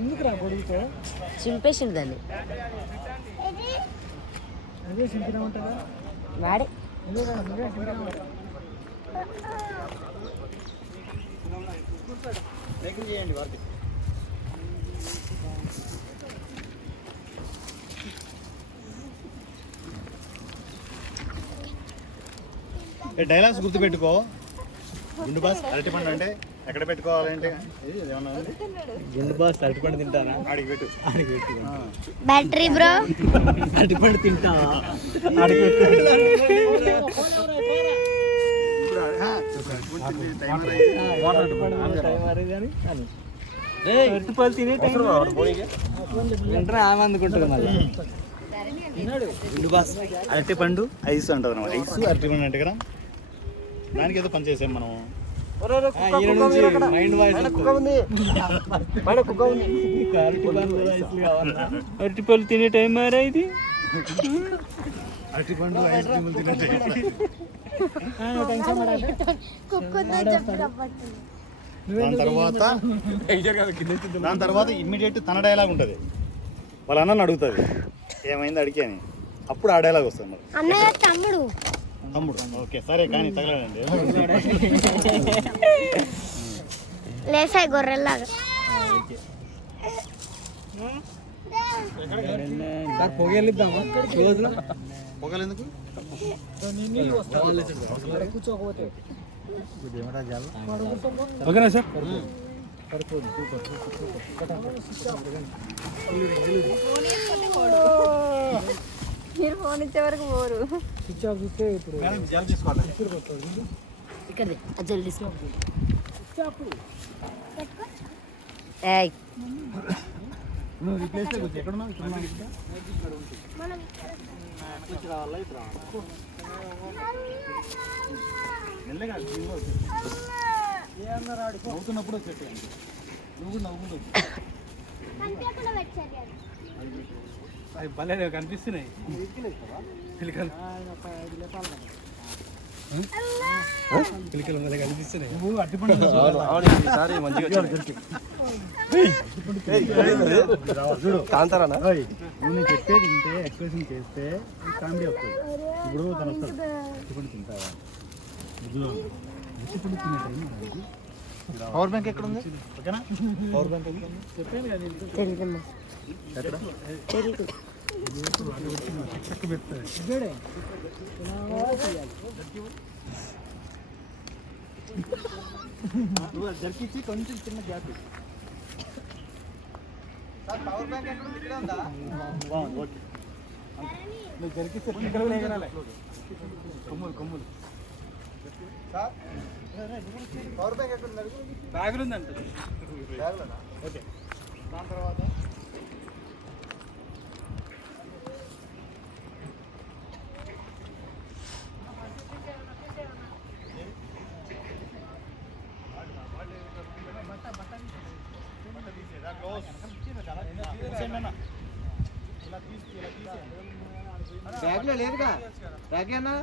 ఎందుకురా పొడుగుతో చింపేసింది దాన్ని అదే సింపినా ఉంటుందా వాడే చేయండి వారికి డైలాగ్స్ గుర్తుపెట్టుకో. గుండు బాస్ అరటిపండు అంటే ఎక్కడ పెట్టుకోవాలంటే గుండు బాస్ అరటిపండు తింటారా? ఆడికి పెట్టు, ఆడికి పెట్టు. బ్యాటరీ బ్రో అరటిపండు తింటా అరటిపళ్ళు తినే ఆమె అందుకుంటుంది మళ్ళీ. గుండు బాస్ అరటిపండు ఐస్ అంటారు అన్నమాట. ఐస్ అరటిపండు అంటే కదా దానికి ఏదో పని చేసాం మనం. మైండ్ వాయిస్ అరటిపళ్ళు తినే టైం మారా ఇది. అరటిపండు ఐస్ క్రీములు తినే దాని తర్వాత ఇమ్మీడియట్ తన డైలాగ్ ఉంటుంది. వాళ్ళ అన్నని అడుగుతుంది ఏమైంది అడిగి అని. అప్పుడు ఆ డైలాగ్ వస్తుంది మరి. అన్నయ్య తమ్ముడు తమ్ముడు ఓకే సరే కానీ తగలడండి. లేసాయి గొర్రెల్లాగా. పొగెళ్ళిద్దామా రోజులో? పొగలు ఎందుకు? కూర్చోకపోతే ఓకేనా సార్? మీరు ఫోన్ ఇచ్చే వరకు పోరు. స్విచ్ ఆఫ్ చూస్తే ఇప్పుడు ఇక్కడ జల్దీ నువ్వు ఈ ప్లేస్లో కూర్చో. ఎక్కడ ఉన్నావు? మెల్లగా నవ్వుతున్నప్పుడు వచ్చేయండి. నువ్వు కూడా నవ్వుకుంటూ అవి భలే కనిపిస్తున్నాయి పిలికలు. పిలికలు భలే కనిపిస్తున్నాయి. నువ్వు అట్టిపండు కాంతారా నువ్వు చెప్పేది తింటే ఎక్స్ప్రెషన్ చేస్తే కామెడీ వస్తుంది. ఇప్పుడు తను వస్తాడు అట్టిపండు తింటావా? పవర్ బ్యాంక్ ఎక్కడ ఉంది? ఓకేనా? పవర్ బ్యాంక్ చెప్పాను కదా జరికిచ్చి కొంచెం చిన్న గ్యాప్. పవర్ బ్యాంక్ ఎక్కడ ఉంది? ఇక్కడ ఉందా? ఓకే నువ్వు జరికిస్తే కొమ్ములు కొమ్ములు సార్. పవర్ బ్యాంక్ ఎక్కడ ఉంది? బ్యాగులు ఉందంట. బ్యాగులోనా? ఓకే. దాని తర్వాత బ్యాగ్లో లేదుగా బ్యాగ్ అన్నా.